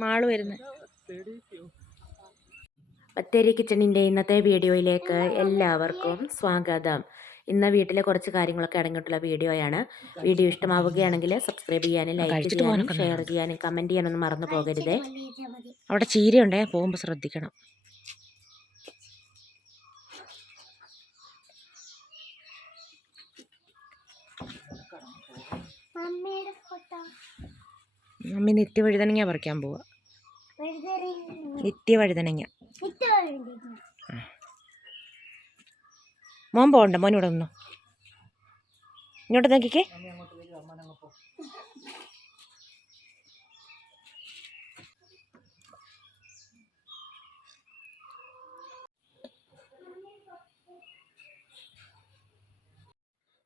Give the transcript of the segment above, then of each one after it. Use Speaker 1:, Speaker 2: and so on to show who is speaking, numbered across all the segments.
Speaker 1: Mall വരുന്നത് ബത്തേരി കിച്ചണിന്റെ ഇന്നത്തെ വീഡിയോയിലേക്ക് എല്ലാവർക്കും സ്വാഗതം. ഇന്ന് വീട്ടിലെ കുറച്ച് കാര്യങ്ങളൊക്കെ അടങ്ങിയിട്ടുള്ള വീഡിയോയാണ്. വീഡിയോ ഇഷ്ടമാവുകയാണെങ്കിൽ സബ്സ്ക്രൈബ് ചെയ്യാനും ലൈക്ക് ചെയ്യാനും ഷെയർ ചെയ്യാനും കമന്റ് ചെയ്യാനൊന്നും മറന്നു പോകരുതേ.
Speaker 2: അവിടെ ചീരയുണ്ടേ പോകുമ്പോൾ ശ്രദ്ധിക്കണം. മമ്മി നിത്യ വഴുതനങ്ങ പറിക്കാൻ പോവാ. നിത്യ വഴുതനങ്ങ. മോൻ പോകണ്ട മോൻ ഇവിടെ നിന്നോ. ഇങ്ങോട്ട് നോക്കിക്കേ.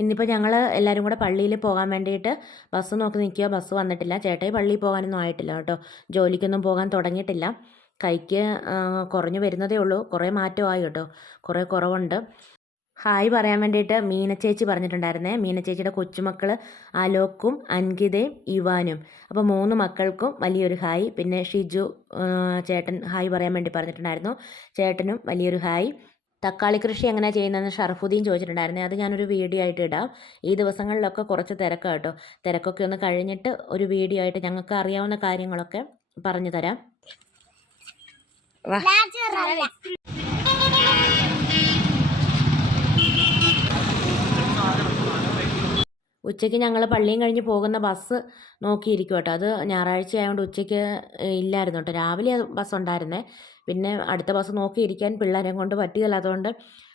Speaker 1: ഇന്നിപ്പോൾ ഞങ്ങൾ എല്ലാവരും കൂടെ പള്ളിയിൽ പോകാൻ വേണ്ടിയിട്ട് ബസ് നോക്കി നിൽക്കുക ബസ് വന്നിട്ടില്ല. ചേട്ടായി പള്ളിയിൽ പോകാനൊന്നും ആയിട്ടില്ല കേട്ടോ. ജോലിക്കൊന്നും പോകാൻ തുടങ്ങിയിട്ടില്ല. കൈക്ക് കുറഞ്ഞു വരുന്നതേ ഉള്ളൂ. കുറേ മാറ്റമായി കേട്ടോ. കുറേ കുറവുണ്ട്. ഹായ് പറയാൻ വേണ്ടിയിട്ട് മീനച്ചേച്ചി ചേച്ചി പറഞ്ഞിട്ടുണ്ടായിരുന്നേ. മീനച്ചേച്ചിയുടെ കൊച്ചുമക്കൾ അലോക്കും അൻകിതയും ഇവാനും. അപ്പോൾ മൂന്ന് മക്കൾക്കും വലിയൊരു ഹായ്. പിന്നെ ഷിജു ചേട്ടൻ ഹായ് പറയാൻ വേണ്ടി പറഞ്ഞിട്ടുണ്ടായിരുന്നു. ചേട്ടനും വലിയൊരു ഹായ്. തക്കാളി കൃഷി എങ്ങനെ ചെയ്യുന്നതെന്ന് ഷർഫുദ്ദീൻ ചോദിച്ചിട്ടുണ്ടായിരുന്നേ. അത് ഞാനൊരു വീഡിയോ ആയിട്ട് ഇടാം. ഈ ദിവസങ്ങളിലൊക്കെ കുറച്ച് തിരക്കാണ് കേട്ടോ. തിരക്കൊക്കെ ഒന്ന് കഴിഞ്ഞിട്ട് ഒരു വീഡിയോ ആയിട്ട് ഞങ്ങൾക്ക് അറിയാവുന്ന കാര്യങ്ങളൊക്കെ പറഞ്ഞു തരാം. ഉച്ചയ്ക്ക് ഞങ്ങൾ പള്ളിയും കഴിഞ്ഞ് പോകുന്ന ബസ് നോക്കിയിരിക്കും കേട്ടോ അത് ഞായറാഴ്ച ആയതുകൊണ്ട് ഉച്ചയ്ക്ക് ഇല്ലായിരുന്നു കേട്ടോ രാവിലെ ബസ് ഉണ്ടായിരുന്നേ പിന്നെ അടുത്ത ബസ് നോക്കിയിരിക്കാൻ പിള്ളേരെ കൊണ്ട് പറ്റുകയില്ലാത്തതുകൊണ്ട്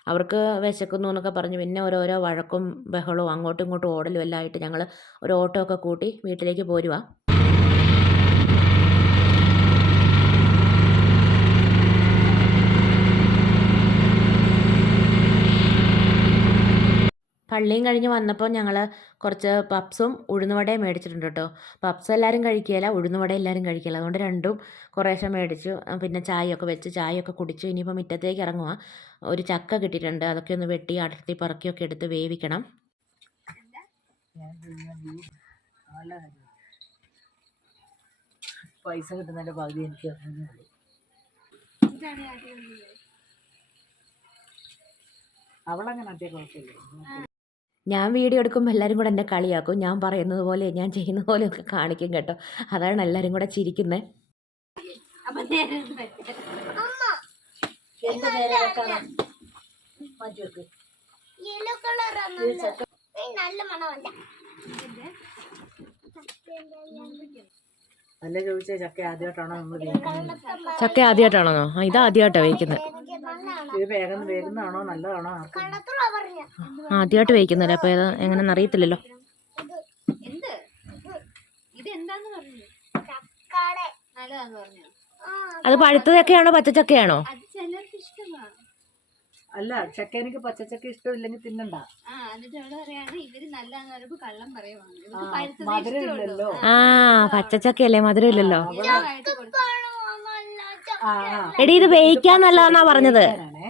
Speaker 1: അവർക്ക് വിശക്കുന്നു എന്നൊക്കെ പറഞ്ഞ് പിന്നെ ഓരോരോ വഴക്കും ബഹളവും അങ്ങോട്ടും ഇങ്ങോട്ടും ഓടലും എല്ലാം ആയിട്ട് ഞങ്ങൾ ഒരു ഓട്ടോ ഒക്കെ കൂട്ടി വീട്ടിലേക്ക് പോരുവാ. പള്ളിയും കഴിഞ്ഞ് വന്നപ്പോൾ ഞങ്ങൾ കുറച്ച് പപ്സും ഉഴുന്നുവടയും മേടിച്ചിട്ടുണ്ട് കേട്ടോ പപ്സ് എല്ലാവരും കഴിക്കുകയില്ല ഉഴുന്നുവട എല്ലാവരും കഴിക്കില്ല അതുകൊണ്ട് രണ്ടും കുറേശ്ശെ മേടിച്ചു. പിന്നെ ചായയൊക്കെ വെച്ച് ചായയൊക്കെ കുടിച്ചു. ഇനിയിപ്പോൾ മുറ്റത്തേക്ക് ഇറങ്ങുക ഒരു ചക്ക കിട്ടിയിട്ടുണ്ട്. അതൊക്കെ ഒന്ന് വെട്ടി അടർത്തി പറക്കിയൊക്കെ എടുത്ത് വേവിക്കണം.
Speaker 3: പൈസ കിട്ടുന്നതിന്റെ പകുതി എനിക്ക്. അവളങ്ങനെ അതേ കുഴപ്പമില്ല.
Speaker 1: ഞാൻ വീഡിയോ എടുക്കുമ്പോൾ എല്ലാവരും കൂടെ എന്നെ കളിയാക്കും. ഞാൻ പറയുന്നത് പോലെ ഞാൻ ചെയ്യുന്നത് പോലെ ഒക്കെ കാണിക്കും കേട്ടോ. അതാണ് എല്ലാവരും കൂടെ ചിരിക്കുന്നത്
Speaker 4: നല്ല മണമല്ല.
Speaker 3: അല്ല ചോദിച്ച ചക്ക ആദ്യമായിട്ടാണോ നമ്മൾ വേവിക്കുന്നത്?
Speaker 2: ചക്ക ആദ്യമായിട്ടാണോ ആ ഇത് ആദ്യമായിട്ടാണ് വേവിക്കുന്നത്
Speaker 3: ഇത് വേഗം വേഗുന്നതാണോ നല്ലതാണോ
Speaker 2: ആദ്യമായിട്ട് വേവിക്കുന്നല്ലേ? അപ്പോൾ ഇത് എങ്ങനെയെന്ന് അറിയത്തില്ലല്ലോ അത് പഴുത്തതൊക്കെയാണോ പച്ചച്ചക്കയാണോ?
Speaker 3: അല്ല ചക്ക എനിക്ക് പച്ചച്ചക്ക ഇഷ്ടമില്ലെങ്കിൽ തിന്നണ്ട.
Speaker 5: എന്നിട്ട് അവിടെ പറയാണ് ഇവർ നല്ലതാന്ന് പറയുമ്പോ കള്ളം പറയുവാണ്.
Speaker 3: ആ,
Speaker 5: ഇവർക്ക് അല്ലേ
Speaker 3: മധുരം
Speaker 5: ഇഷ്ടമുള്ളൂ
Speaker 3: ഇല്ലല്ലോ.
Speaker 2: ആ പച്ചച്ചക്കയല്ലേ
Speaker 5: മധുരമില്ലല്ലോ? കൊടുക്കും
Speaker 3: ആ, ആ.
Speaker 2: എടി ഇത് വേവിക്കാൻ നല്ലതാന്നാ പറഞ്ഞത്.
Speaker 3: തിന്നാ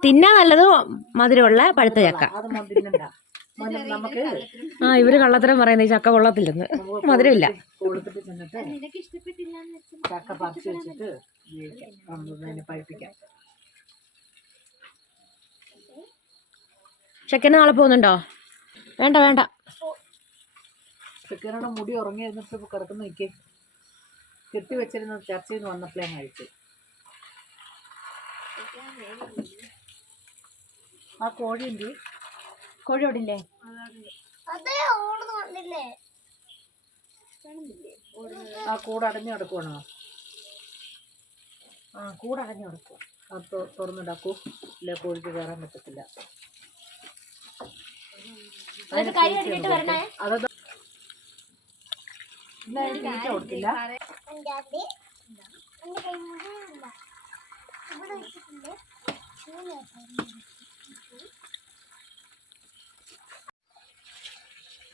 Speaker 2: തിന്നാൻ നല്ലത് മധുരമുള്ള പഴുത്ത ചക്ക
Speaker 3: അത് മ- തിന്നണ്ട മോനെ, നമുക്ക്
Speaker 2: ആ ഇവർ കള്ളത്തരം പറയുന്നത് ഈ ചക്ക കൊള്ളത്തില്ലെന്ന്. മധുരമില്ല.
Speaker 3: കൊടുത്തിട്ട് ചെന്നിട്ട്
Speaker 5: നിനക്ക് ഇഷ്ടപ്പെട്ടില്ല
Speaker 3: ചക്ക പറിച്ച് വെച്ചിട്ട് ഉപയോഗിക്കാം നമുക്ക് പഴിപ്പിക്കാം.
Speaker 2: ചെക്കന് നാളെ പോകുന്നുണ്ടോ? വേണ്ട വേണ്ട.
Speaker 3: ചെക്കനോട് മുടി ഉറങ്ങി ഇപ്പോൾ ഇപ്പൊ കിടക്കുന്ന നിൽക്കേ കെട്ടി വെച്ചിരുന്ന ചർച്ചയിൽ നിന്ന് വന്നപ്പോഴേ കഴിച്ചു ആ കോഴി ഉണ്ട് കോഴി അവിടെ ഇല്ലേ?
Speaker 4: കണ്ടില്ലേ?
Speaker 3: ആ കൂട് അടഞ്ഞു കിടക്കുവാണോ? ആ കൂട് അടഞ്ഞു കിടക്കുക അപ്പോൾ തുറന്നിടാക്കൂ. ഇല്ല കോഴിക്ക് കയറാൻ പറ്റത്തില്ല.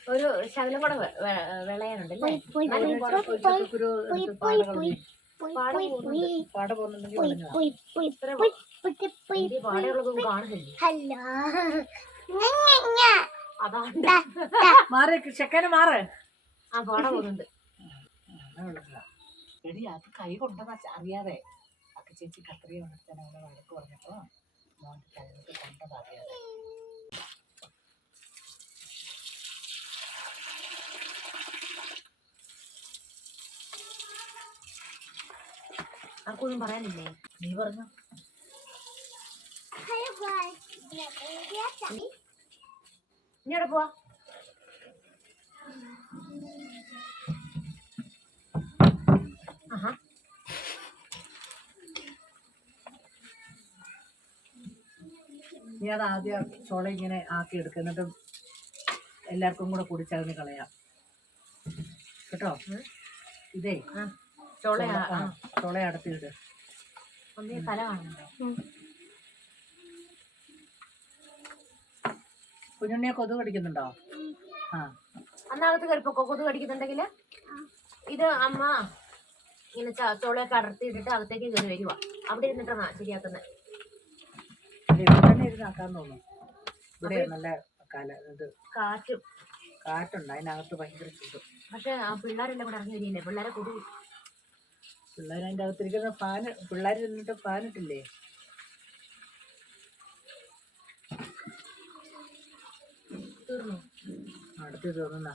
Speaker 1: ഒരു ശകലം കൂടെ വിളയാനുണ്ടല്ലേ
Speaker 3: പാടെ പോകുന്നുണ്ടെങ്കിൽ
Speaker 1: വലിയ കാണുന്നില്ല?
Speaker 4: ഹലോ ഞഞ്ഞ
Speaker 1: അതാണ്
Speaker 4: ദാ, ദാ.
Speaker 3: മാറ് ചെക്കന് മാറ്.
Speaker 1: ആ പാട പോകുന്നുണ്ട്.
Speaker 3: എടി അത് കൈ കൊണ്ടതാ അറിയാതെ. അക്ക ചേച്ചി കത്രിയ കൊണ്ടിട്ട് അവളെ വഴക്ക് പറഞ്ഞപ്പോ മോന്റെ കൈകൊണ്ട് കൊണ്ടതാ അറിയാതെ.
Speaker 1: ആർക്കൊന്നും പറയാനില്ലേ?
Speaker 3: നീ പറഞ്ഞു.
Speaker 1: ഇനി എവിടെ പോവാ. ആഹാ.
Speaker 3: നീ അത് ആദ്യം ചോള ഇങ്ങനെ ആക്കി എടുക്കുക എന്നിട്ട് എല്ലാവർക്കും കൂടെ കുടിച്ചതിന് കളയാം. കേട്ടോ? ഇതേ.
Speaker 1: ചോള
Speaker 3: ചോള അടത്തിയിട്ട്
Speaker 1: ഒന്നേ തല കാണുന്നുണ്ടോ
Speaker 3: കുഞ്ഞുണ്ണിയെ കൊതു കടിക്കുന്നുണ്ടോ? ആ.
Speaker 1: അന്നകത്ത് കയറിപ്പോ കൊതു കടിക്കുന്നുണ്ടെങ്കിൽ ഇത് അമ്മ ഇങ്ങനെ ചോളയൊക്കെ അടർത്തി ഇട്ടിട്ട് അകത്തേക്ക് കയറി വരുവാ. അവിടെ ഇരുന്നിട്ടാണ് ശരിയാക്കുന്നത്
Speaker 3: തന്നെ തോന്നുന്നു. ഇവിടെ നല്ല കാല ഇത്
Speaker 1: കാറ്റും.
Speaker 3: കാറ്റുണ്ട്. അതിനകത്ത് ഭയങ്കര ചൂട്.
Speaker 1: പക്ഷെ ആ പിള്ളേരെല്ലാം കൂടെ ഇറങ്ങി വരികയില്ലേ? പിള്ളേരെ കൊതു
Speaker 3: പിള്ളേർ അതിന്റെ അകത്തിരിക്കുന്ന ഫാന് പിള്ളേർ ഇരുന്നിട്ട് ഫാനിട്ടില്ലേ? അടുത്ത് തോന്നുന്ന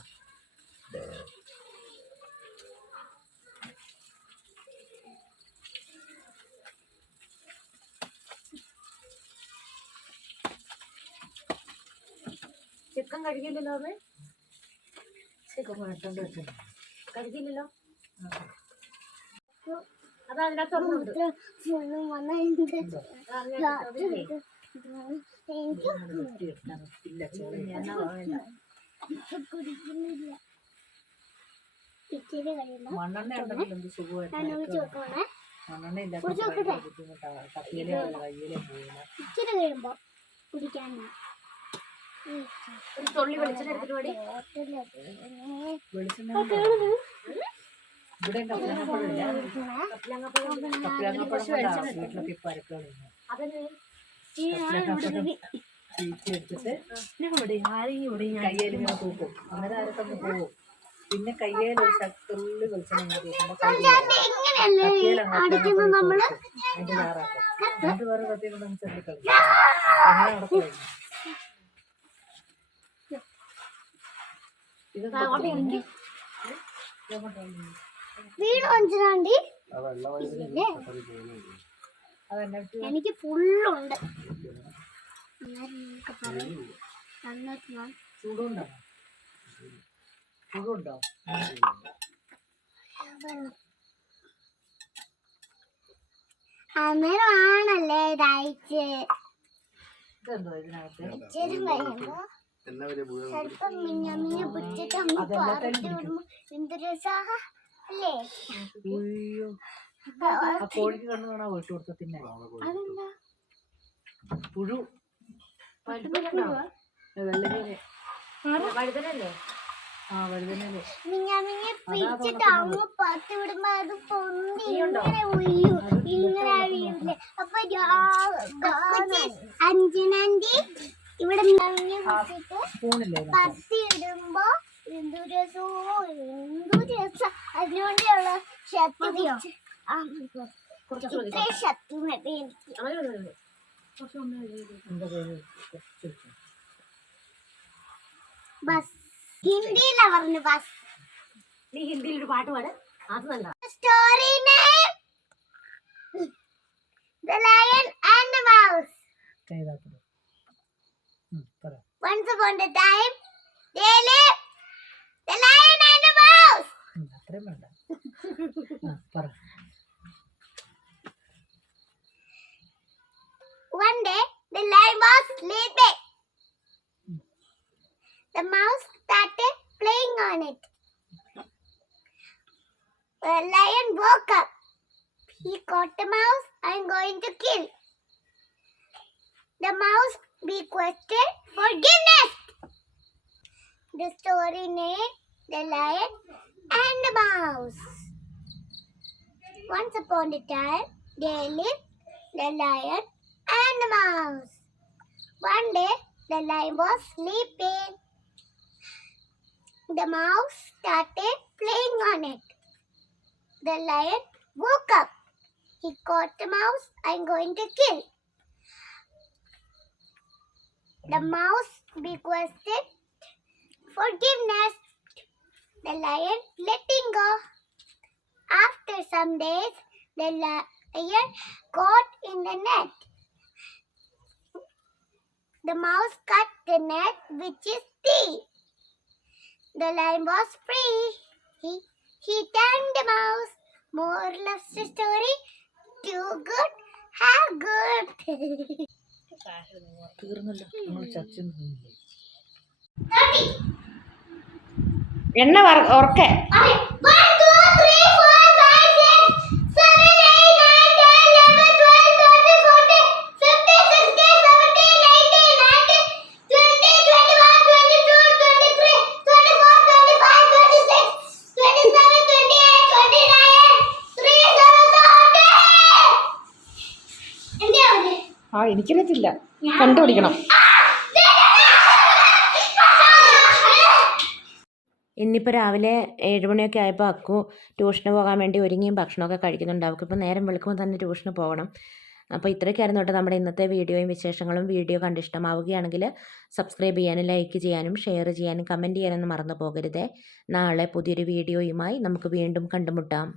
Speaker 1: ചിക്കൻ കഴുകില്ലല്ലോ അത് ചിക്കൻ ഒരെണ്ണമുണ്ട്.
Speaker 4: ഫുള്ളും വന്നിട്ടുണ്ട്
Speaker 1: അത് അതിനകത്ത്
Speaker 3: ഇല്ല
Speaker 1: എന്നാ വേണ്ട.
Speaker 4: കുടിക്കുന്നില്ല ഇച്ചിരി കഴിയുമ്പോ
Speaker 3: മണ്ണെണ്ണ ഉണ്ടെങ്കിൽ എന്ത്
Speaker 4: ഞാൻ ഒഴിച്ച്
Speaker 3: സുഖമായിട്ട്
Speaker 4: വെക്കണേ
Speaker 3: മണ്ണെണ്ണ ഇല്ലാത്ത
Speaker 4: കുടിച്ച് നോക്കട്ടെ?
Speaker 3: ബുദ്ധിമുട്ടാണ് കത്തിയിലെ കയ്യിലെ പോയില്ല
Speaker 4: ഇച്ചിരി കഴിയുമ്പോ കുടിക്കാനാ
Speaker 1: ഒരു തുള്ളി വെളിച്ചെണ്ണ എടുത്തിട്ട് വേണ്ടി
Speaker 3: വെളിച്ചെണ്ണ ഇവിടെ കപ്പിലങ്ങപ്പഴമില്ല കപ്പിലങ്ങപ്പഴം കൊണ്ടാ വീട്ടിലൊക്കെ ഇപ്പൊ അരക്കുകളില്ല
Speaker 1: ഇവിടെ
Speaker 3: കപ്പിലങ്ങപ്പഴം ചീച്ചെടുത്തിട്ട് കയ്യേൽ ഇങ്ങനെ തൂക്കും. അന്നേരം ആരൊക്കെ പോവും? പിന്നെ കയ്യേൽ ഒരു ശക്തുള്ളി വെളിച്ചെണ്ണ ഇങ്ങനെ തൂക്കുമ്പോ കൈ
Speaker 4: എങ്ങനെയല്ലേ
Speaker 3: കത്തിയിലങ്ങ്
Speaker 4: അടിക്കുന്നത് നമ്മൾ
Speaker 3: അതിന്റെ ചാറാക്കും എന്നിട്ട് വേറെ കത്തി കൊണ്ട് നമുക്ക് ചെല്ലിക്കളി അങ്ങനെ നടക്കും. ഇത്
Speaker 4: വീട് വഞ്ചനാണ്ടി?
Speaker 3: അതെന്നെ
Speaker 4: എനിക്ക് ഫുള്ളുണ്ട് അന്നേരം നിങ്ങൾക്ക് പറയും എന്നിട്ട് ഞാൻ
Speaker 3: ചൂടുണ്ടോ ചൂടുണ്ടോ
Speaker 4: അന്നേരം ആണല്ലേ ഇതയച്ച്
Speaker 3: ഇതെന്തോ ഇതിനകത്ത്
Speaker 4: ഇച്ചിരി കഴിയുമ്പോ ചിലപ്പം മിഞ്ഞമിഞ്ഞ് പിടിച്ചിട്ട് അങ്ങ് പാറിട്ട് വിടുമ്പോ എന്ത് അല്ലേ
Speaker 3: കോഴിക്ക് കണ്ണു കാണാ വീട്ടു കൊടുത്ത തിന്നെ
Speaker 4: അതെന്താ?
Speaker 3: പുഴു.
Speaker 4: അഞ്ചിനാണ്ടി ഇവിടെ? പത്തി ഇടുമ്പോ എന്തു രസോ എന്തു രസം. അതിനുവേണ്ടിയുള്ള ശക്തി ശക്തി ബസ്. ഹിന്ദിയിലാ പറഞ്ഞു ബസ്.
Speaker 1: നീ ഹിന്ദിയിൽ ഒരു പാട്ട് പാട്. അത് നല്ല
Speaker 4: story name and the mouse
Speaker 3: കൈതാക്കുന്നത് പറ
Speaker 4: Once upon a time, they lived. The lion and the mouse.
Speaker 3: അത്രയും വേണ്ട. പറ.
Speaker 4: One day, the lion was sleeping. The mouse started playing on it. The lion woke up. He caught the mouse and going to kill. The mouse requested forgiveness. the story name The Lion and the Mouse. Once upon a time, there lived the lion and mouse. One day, the lion was sleeping. The mouse started playing on it. The lion woke up. He caught the mouse and going to kill. The mouse requested forgiveness. The lion letting go. After some days, the lion caught in the net. The mouse cut the net which is teeth. The lion was free. He, he tamed the mouse. Moral of the story do good, have good.
Speaker 3: തീർന്നല്ലോ നമ്മൾ ചർച്ച ഒന്നും
Speaker 2: എണ്ണ വറ- ഉറക്കെ എനിക്കറിയത്തില്ല. കണ്ടുപിടിക്കണം.
Speaker 1: ഇന്നിപ്പോൾ രാവിലെ ഏഴ് മണിയൊക്കെ ആയപ്പോൾ അക്കു ട്യൂഷന് പോകാൻ വേണ്ടി ഒരുങ്ങിയും ഭക്ഷണമൊക്കെ കഴിക്കുന്നുണ്ട്. അവൾക്കിപ്പോൾ നേരം വെളുക്കുമ്പോൾ തന്നെ ട്യൂഷന് പോകണം. അപ്പോൾ ഇത്രയൊക്കെയായിരുന്നു കേട്ടോ നമ്മുടെ ഇന്നത്തെ വീഡിയോയും വിശേഷങ്ങളും. വീഡിയോ കണ്ട് ഇഷ്ടമാവുകയാണെങ്കിൽ സബ്സ്ക്രൈബ് ചെയ്യാനും ലൈക്ക് ചെയ്യാനും ഷെയർ ചെയ്യാനും കമന്റ് ചെയ്യാനൊന്നും മറന്നു പോകരുതേ. നാളെ പുതിയൊരു വീഡിയോയുമായി നമുക്ക് വീണ്ടും കണ്ടുമുട്ടാം.